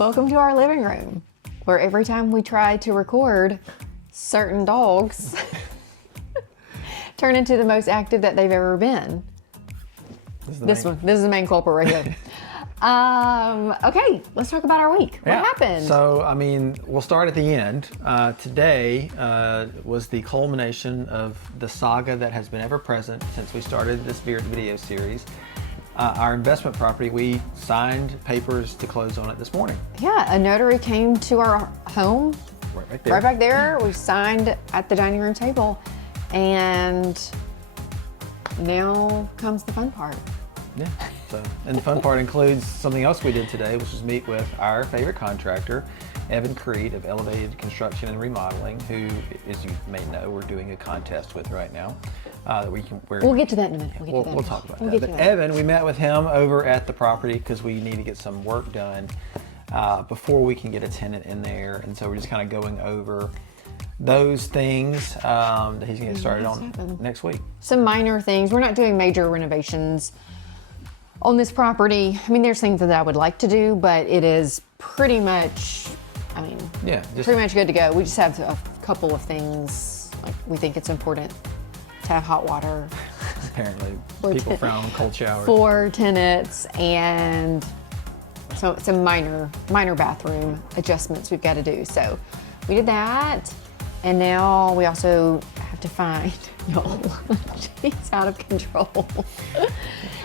Welcome to our living room, where every time we try to record, certain dogs turn into the most active that they've ever been. This is the main culprit right here. Okay, let's talk about our week. What happened? So, we'll start at the end. Today was the culmination of the saga that has been ever present since we started this video series. Our investment property, we signed papers to close on it this morning. Yeah, a notary came to our home. Right there. Right back there. We signed at the dining room table. And now comes the fun part. Yeah. And the fun part includes something else we did today, which was meet with our favorite contractor, Evan Creed of Elevated Construction and Remodeling, who, as you may know, we're doing a contest with right now. We'll get to that in a minute. We'll talk about that. But Evan, we met with him over at the property because we need to get some work done before we can get a tenant in there. And so we're just kind of going over those things that he's going to get started on next week. Some minor things. We're not doing major renovations on this property. There's things that I would like to do, but it is pretty much, pretty much good to go. We just have a couple of things, like we think it's important to have hot water. Apparently, people frown on cold showers. For tenants, and so it's a minor bathroom adjustments we've got to do. So we did that, and now we also have to find, she's out of control.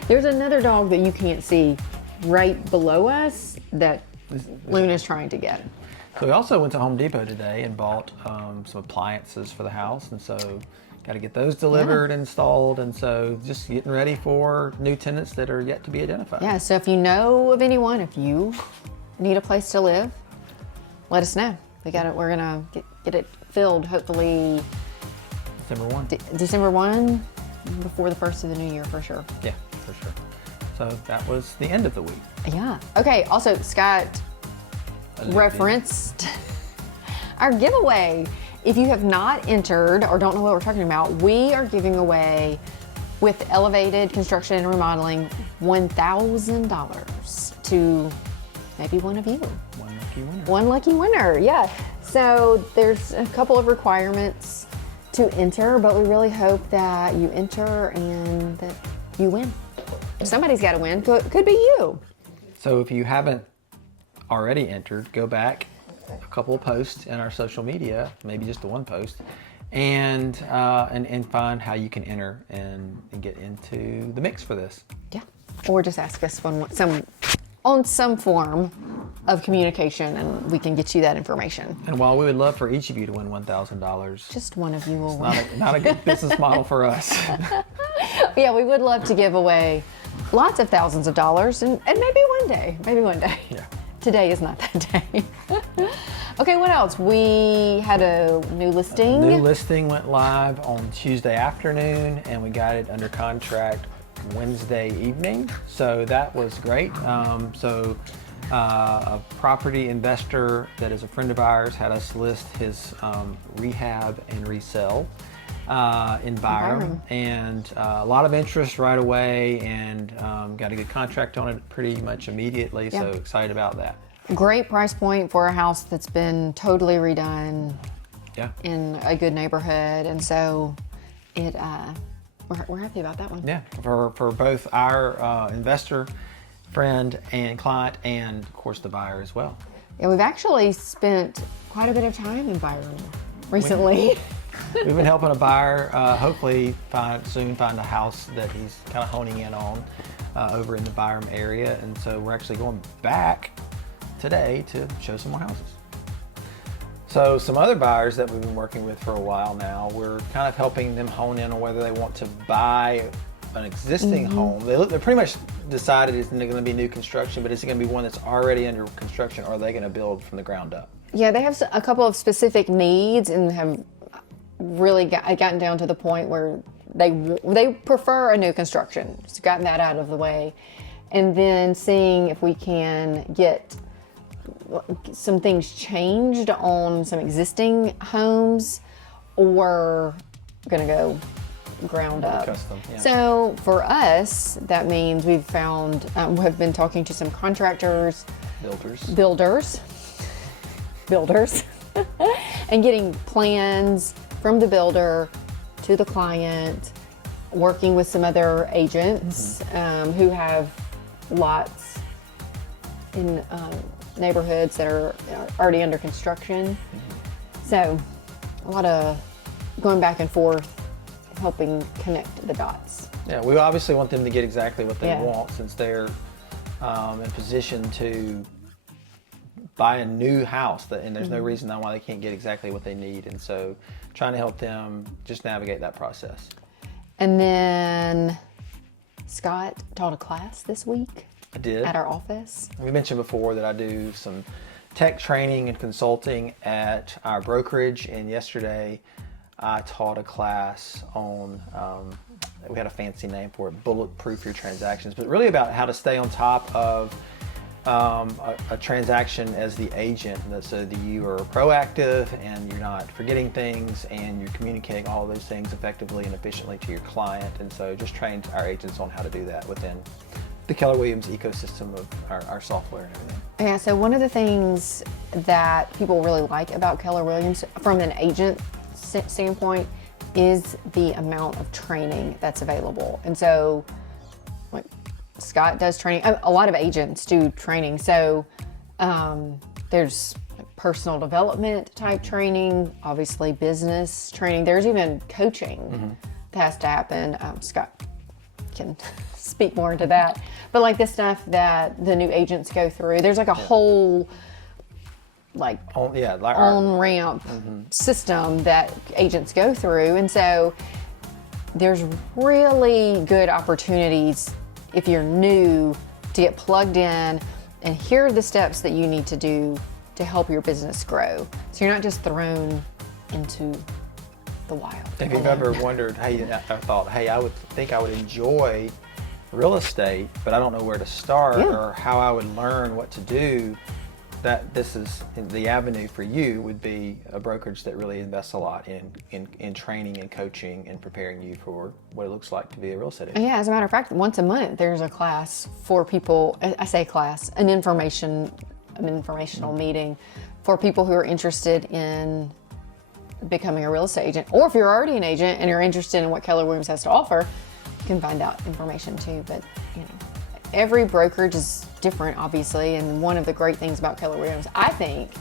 There's another dog that you can't see right below us that Luna's trying to get. So we also went to Home Depot today and bought some appliances for the house, and so got to get those delivered, installed, and so just getting ready for new tenants that are yet to be identified. Yeah, so if you know of anyone, if you need a place to live, let us know. We're gonna get it filled hopefully December 1. December 1, before the first of the new year for sure. Yeah, for sure. So that was the end of the week. Yeah. Okay, also Scott referenced our giveaway. If you have not entered or don't know what we're talking about, we are giving away, with Elevated Construction and Remodeling, $1,000 to maybe one of you. One lucky winner. One lucky winner, yeah. So there's a couple of requirements to enter, but we really hope that you enter and that you win. Somebody's got to win. Could be you. So if you haven't already entered, go back a couple of posts in our social media, maybe just the one post, and find how you can enter and get into the mix for this. Yeah. Or just ask us on some form of communication, and we can get you that information. And while we would love for each of you to win $1,000, just one of you will win. Not a good business model for us. Yeah, we would love to give away lots of thousands of dollars, and maybe one day. Yeah. Today is not that day. Okay, what else? We had a new listing. New listing went live on Tuesday afternoon, and we got it under contract Wednesday evening. So that was great. A property investor that is a friend of ours had us list his rehab and resell in Byram, and a lot of interest right away, and got a good contract on it pretty much immediately. So excited about that. Great price point for a house that's been totally redone. Yeah. In a good neighborhood, and so we're happy about that one. Yeah, for both our investor friend and client, and of course the buyer as well. Yeah, we've actually spent quite a bit of time in Byram recently. We've been helping a buyer hopefully soon find a house that he's kind of honing in on over in the Byram area, and so we're actually going back today to show some more houses. So some other buyers that we've been working with for a while now, we're kind of helping them hone in on whether they want to buy an existing home. They're pretty much decided it's going to be new construction, but is it going to be one that's already under construction, or are they going to build from the ground up? Yeah, they have a couple of specific needs, and have really gotten down to the point where they prefer a new construction. Just gotten that out of the way, and then seeing if we can get some things changed on some existing homes, or we're gonna go ground up. Custom, yeah. So for us, that means we've found, have been talking to some contractors builders, and getting plans from the builder to the client, working with some other agents who have lots in neighborhoods that are already under construction. So a lot of going back and forth, helping connect the dots. Yeah, we obviously want them to get exactly what they Yeah. want, since they're in position to buy a new house, and there's no reason why they can't get exactly what they need. And so trying to help them just navigate that process. And then Scott taught a class this week I did. at our office. We mentioned before that I do some tech training and consulting at our brokerage, and yesterday I taught a class on, we had a fancy name for it, bulletproof your transactions, but really about how to stay on top of a transaction as the agent, so that you are proactive and you're not forgetting things and you're communicating all of those things effectively and efficiently to your client. And so just trained our agents on how to do that within the Keller Williams ecosystem of our software and everything. Yeah, so one of the things that people really like about Keller Williams from an agent standpoint is the amount of training that's available. And so like Scott does training, a lot of agents do training. So there's like personal development type training, obviously business training. There's even coaching that has to happen. Scott can speak more into that. But like the stuff that the new agents go through, there's like a whole like on-ramp system that agents go through. And so there's really good opportunities if you're new to get plugged in, and here are the steps that you need to do to help your business grow. So you're not just thrown into the wild. If you've ever wondered, hey, I thought, hey, I would think I would enjoy real estate, but I don't know where to start or how I would learn what to do, that this is the avenue for you would be a brokerage that really invests a lot in training and coaching and preparing you for what it looks like to be a real estate agent. Yeah, as a matter of fact, once a month there's a class for people, I say class, an informational meeting for people who are interested in becoming a real estate agent. Or if you're already an agent and you're interested in what Keller Williams has to offer, you can find out information too. But you know, every brokerage is different, obviously, and one of the great things about Keller Williams, I think,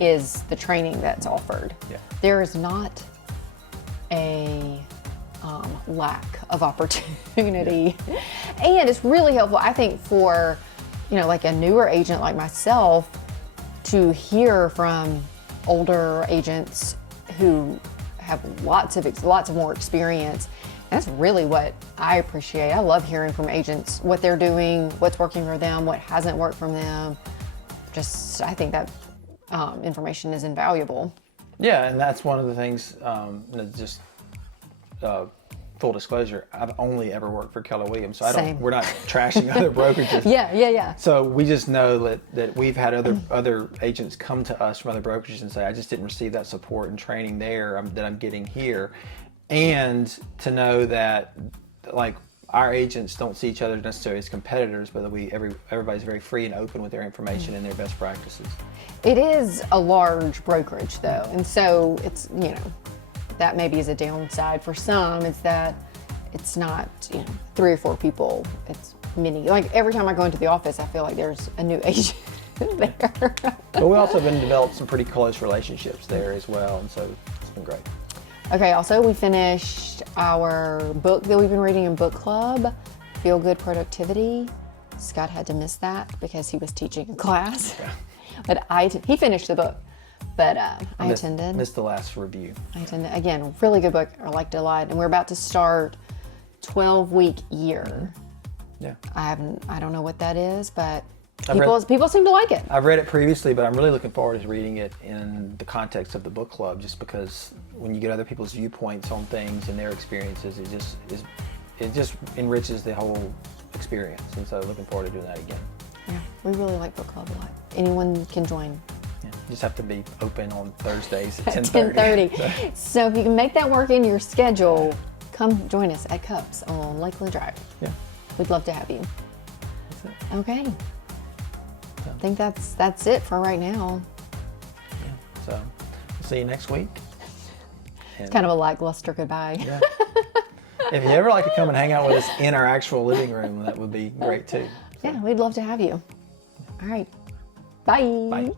is the training that's offered. Yeah. There is not a lack of opportunity, and it's really helpful, I think, for like a newer agent like myself to hear from older agents who have lots of more experience. That's really what I appreciate. I love hearing from agents what they're doing, what's working for them, what hasn't worked for them. I think that information is invaluable. Yeah, and that's one of the things, full disclosure, I've only ever worked for Keller Williams, so Same. we're not trashing other brokerages. Yeah. So we just know that we've had other agents come to us from other brokerages and say, I just didn't receive that support and training there that I'm getting here. And to know that like our agents don't see each other necessarily as competitors, but that everybody's very free and open with their information and their best practices. It is a large brokerage though, and so it's, that maybe is a downside for some, is that it's not 3 or 4 people, it's many. Like every time I go into the office, I feel like there's a new agent there. But we also have developed some pretty close relationships there as well, and so it's been great. Okay, also we finished our book that we've been reading in book club, Feel Good Productivity. Scott had to miss that because he was teaching a class. Yeah. But he finished the book, but I attended. Missed the last review. I attended. Again, really good book. I liked it a lot. And we're about to start 12-week year. Yeah. I don't know what that is, but I've read- people seem to like it. I've read it previously, but I'm really looking forward to reading it in the context of the book club, just because when you get other people's viewpoints on things and their experiences, it just enriches the whole experience. And so looking forward to doing that again. Yeah, we really like book club a lot. Anyone can join. Yeah, you just have to be open on Thursdays at 10:30. So if you can make that work in your schedule, come join us at Cups on Lakeland Drive. Yeah. We'd love to have you. That's it. Okay. So, I think that's it for right now. So we'll see you next week. It's kind of a lackluster goodbye. Yeah. If you ever like to come and hang out with us in our actual living room, that would be great too. Yeah, we'd love to have you. All right. Bye. Bye.